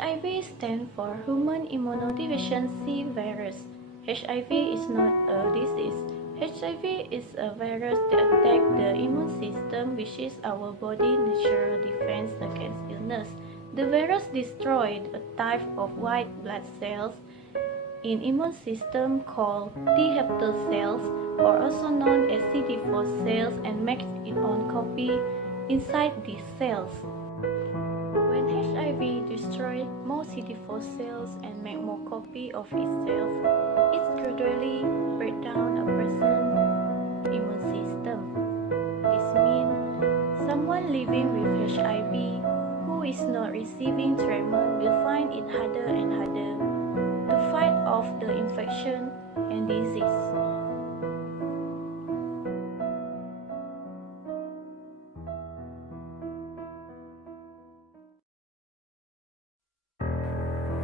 HIV stands for Human Immunodeficiency Virus. HIV is not a disease. HIV is a virus that attacks the immune system, which is our body's natural defense against illness. The virus destroyed a type of white blood cells in immune system called T helper cells, or also known as CD4 cells, and makes its own copy inside these cells. When HIV destroys more CD4 cells and make more copy of itself, it gradually breaks down a person's immune system. This means someone living with HIV who is not receiving treatment will find it harder and harder to fight off the infection and disease.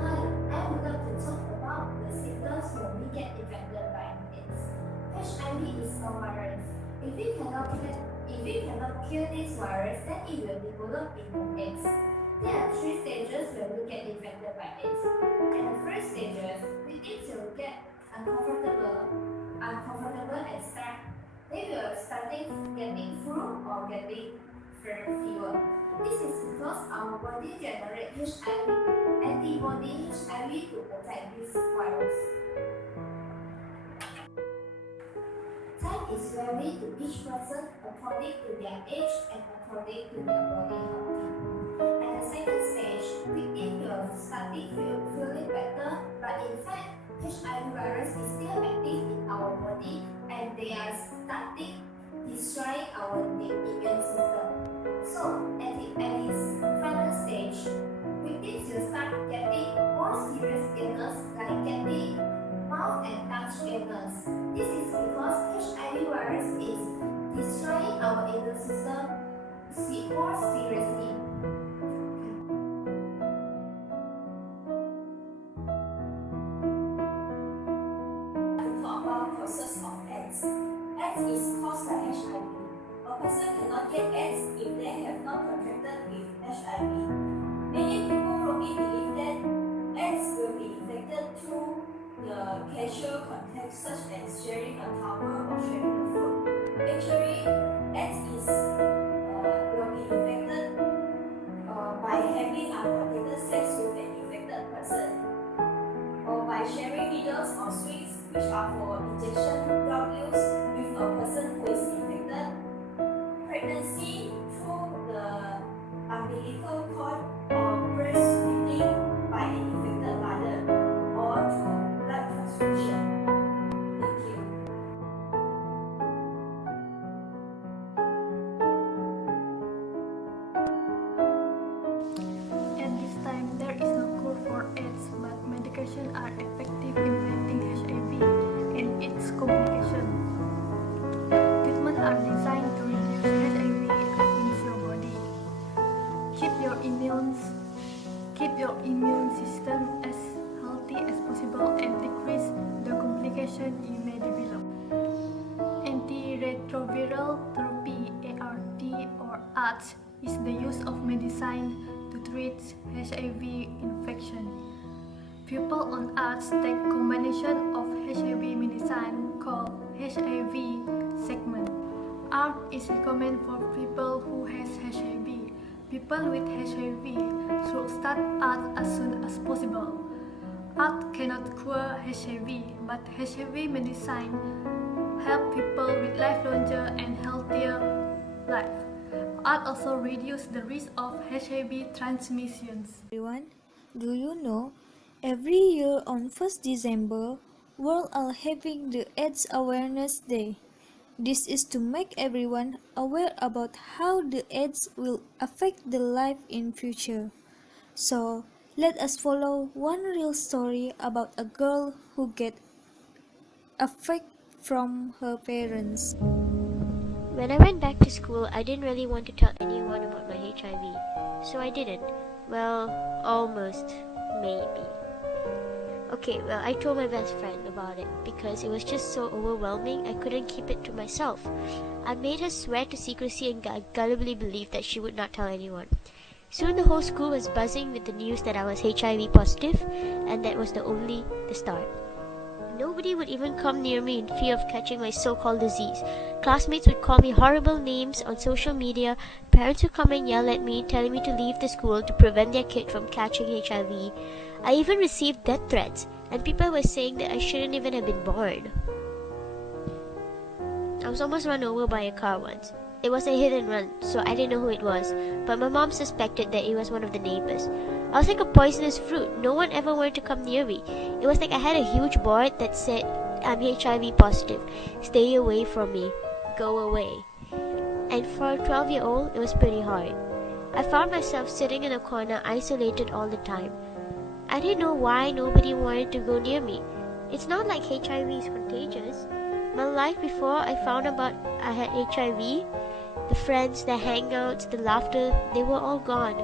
Hi, I would like to talk about the symptoms when we get infected by AIDS. HIV is a virus. If we cannot kill this virus, then it will develop into AIDS. There are 3 stages when we get infected by AIDS. And the first stages, we think you will get uncomfortable and start. They will starting getting flu or getting fever. This is because our body generates antibody HIV to attack this virus. Time is varied to each person according to their age and according to their body health. At the second stage, we think you're starting feeling better, but in fact, HIV virus is still active in our body and they are starting destroying our immune system. So, at this final stage, we think you start getting more serious illness like getting mouth and tongue illness. This is because HIV virus is destroying our immune system more seriously. To talk about causes of AIDS. AIDS is caused by HIV. A person cannot get AIDS if they have not contracted with HIV. Many people wrongly believe that AIDS will be infected through the casual contact such as sharing a towel or sharing a food. Actually, AIDS will be infected by having unprotected sex with an infected person, or by sharing needles or sweets which are for injection drug use with a person who is infected, pregnancy through the umbilical cord or breastfeeding by an infected mother, or through blood transfusion. Thank you. At this time, there is no cure for AIDS, but medications are effective in fighting HIV and its complications. Treatments are designed to reduce HIV in your body. Keep your immune system as healthy as possible and decrease the complications you may develop. Antiretroviral therapy (ART) or ART is the use of medicine to treat HIV infection. People on ART take combination of HIV medicine called HIV segment. ART is recommended for people who has HIV. People with HIV should start ART as soon as possible. ART cannot cure HIV, but HIV medicine help people with life longer and healthier life. ART also reduce the risk of HIV transmissions. Everyone, do you know every year on 1st December, world are having the AIDS Awareness Day. This is to make everyone aware about how the AIDS will affect the life in future. So, let us follow one real story about a girl who get affected from her parents. When I went back to school, I didn't really want to tell anyone about my HIV, so I didn't. Well, almost, maybe. Okay, well, I told my best friend about it because it was just so overwhelming I couldn't keep it to myself. I made her swear to secrecy and I gullibly believed that she would not tell anyone. Soon the whole school was buzzing with the news that I was HIV positive, and that was only the start. Nobody would even come near me in fear of catching my so-called disease. Classmates would call me horrible names on social media. Parents would come and yell at me, telling me to leave the school to prevent their kid from catching HIV. I even received death threats, and people were saying that I shouldn't even have been born. I was almost run over by a car once. It was a hit and run, so I didn't know who it was, but my mom suspected that it was one of the neighbors. I was like a poisonous fruit. No one ever wanted to come near me. It was like I had a huge board that said, "I'm HIV positive. Stay away from me. Go away." And for a 12-year-old, it was pretty hard. I found myself sitting in a corner, isolated all the time. I didn't know why nobody wanted to go near me. It's not like HIV is contagious. My life before I found out I had HIV, the friends, the hangouts, the laughter, they were all gone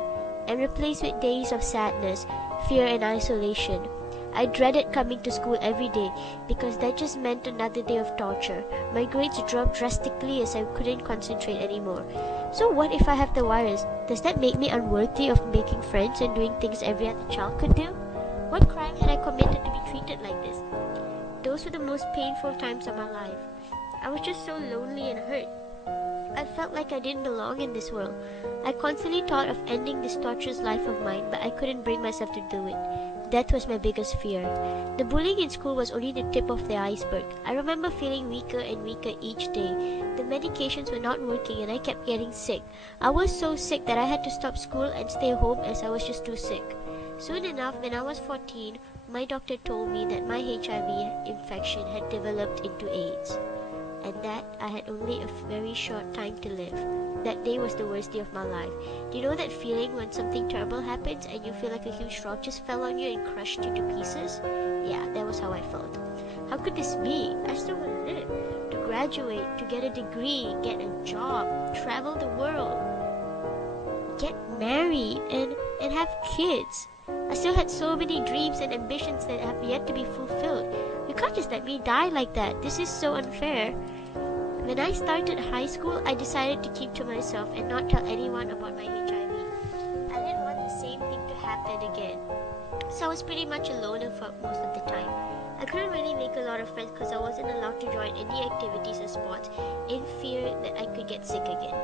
and replaced with days of sadness, fear and isolation. I dreaded coming to school every day because that just meant another day of torture. My grades dropped drastically as I couldn't concentrate anymore. So what if I have the virus? Does that make me unworthy of making friends and doing things every other child could do? What crime had I committed to be treated like this? Those were the most painful times of my life. I was just so lonely and hurt. I felt like I didn't belong in this world. I constantly thought of ending this torturous life of mine, but I couldn't bring myself to do it. Death was my biggest fear. The bullying in school was only the tip of the iceberg. I remember feeling weaker and weaker each day. The medications were not working and I kept getting sick. I was so sick that I had to stop school and stay home as I was just too sick. Soon enough, when I was 14, my doctor told me that my HIV infection had developed into AIDS, and that I had only a very short time to live. That day was the worst day of my life. Do you know that feeling when something terrible happens and you feel like a huge rock just fell on you and crushed you to pieces? Yeah, that was how I felt. How could this be? I still want to live, to graduate, to get a degree, get a job, travel the world, get married, and have kids. I still had so many dreams and ambitions that have yet to be fulfilled. You can't just let me die like that. This is so unfair. When I started high school, I decided to keep to myself and not tell anyone about my HIV. I didn't want the same thing to happen again. So I was pretty much alone for most of the time. I couldn't really make a lot of friends because I wasn't allowed to join any activities or sports in fear that I could get sick again.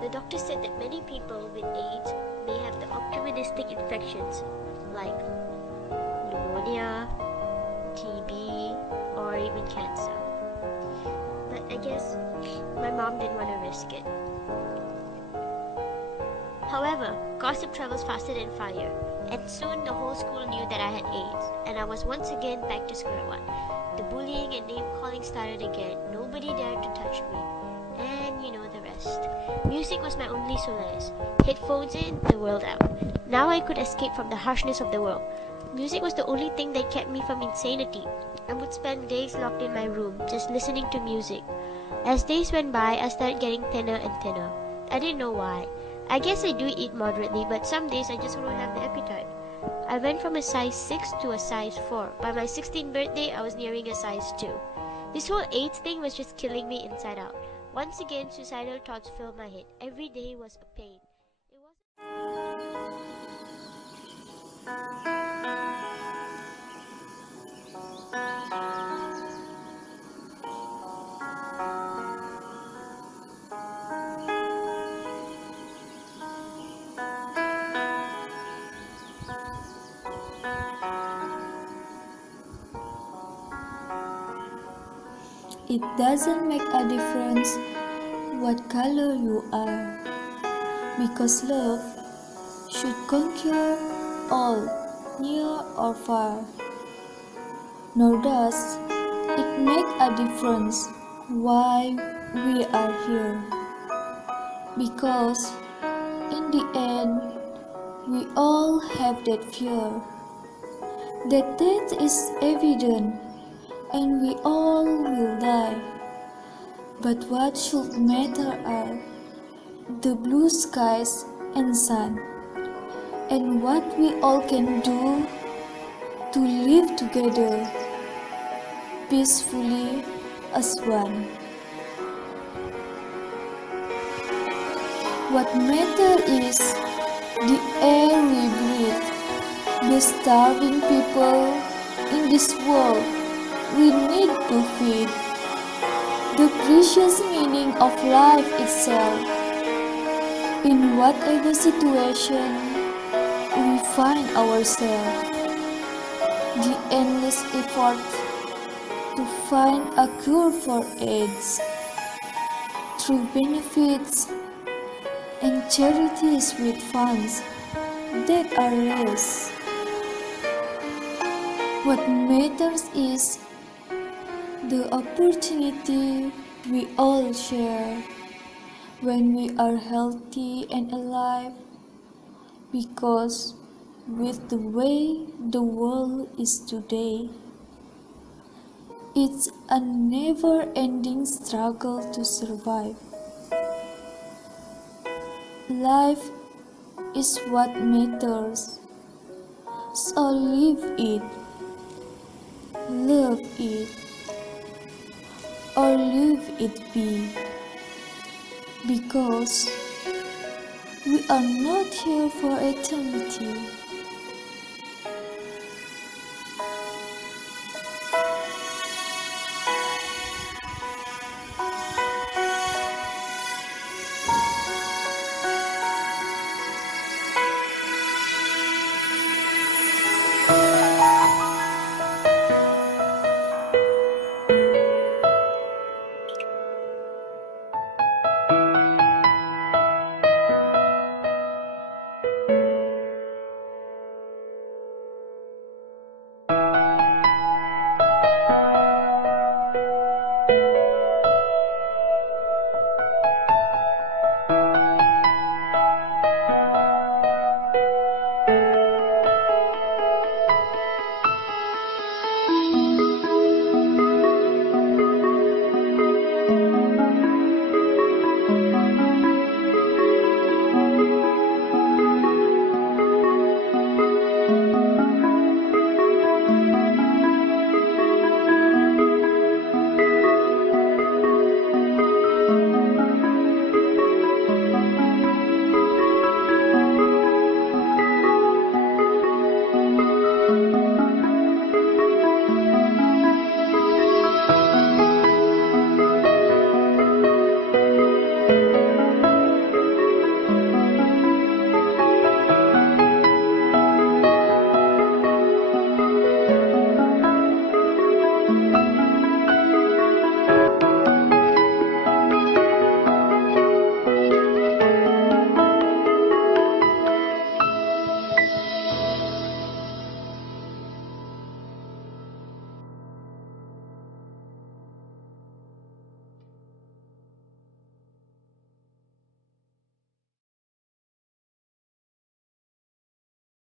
The doctor said that many people with AIDS may have the opportunistic infections like pneumonia, TB, or even cancer. But I guess my mom didn't want to risk it. However, gossip travels faster than fire, and soon the whole school knew that I had AIDS, and I was once again back to square one. The bullying and name-calling started again. Nobody dared to touch me, and you know the rest. Music was my only solace. Headphones in, the world out. Now I could escape from the harshness of the world. Music was the only thing that kept me from insanity. I would spend days locked in my room, just listening to music. As days went by, I started getting thinner and thinner. I didn't know why. I guess I do eat moderately, but some days I just don't have the appetite. I went from a size 6 to a size 4. By my 16th birthday, I was nearing a size 2. This whole AIDS thing was just killing me inside out. Once again, suicidal thoughts filled my head. Every day was a pain. It was It doesn't make a difference what color you are, because love should conquer all, near or far. Nor does it make a difference why we are here, because in the end we all have that fear, that death is evident and we all will die. But what should matter are the blue skies and sun, and what we all can do to live together peacefully as one. What matters is the air we breathe, the starving people in this world we need to feed, the precious meaning of life itself. In whatever situation we find ourselves, the endless effort to find a cure for AIDS through benefits and charities with funds that are raised. What matters is the opportunity we all share when we are healthy and alive, because with the way the world is today, it's a never-ending struggle to survive. Life is what matters, so live it, love it, or leave it be, because we are not here for eternity.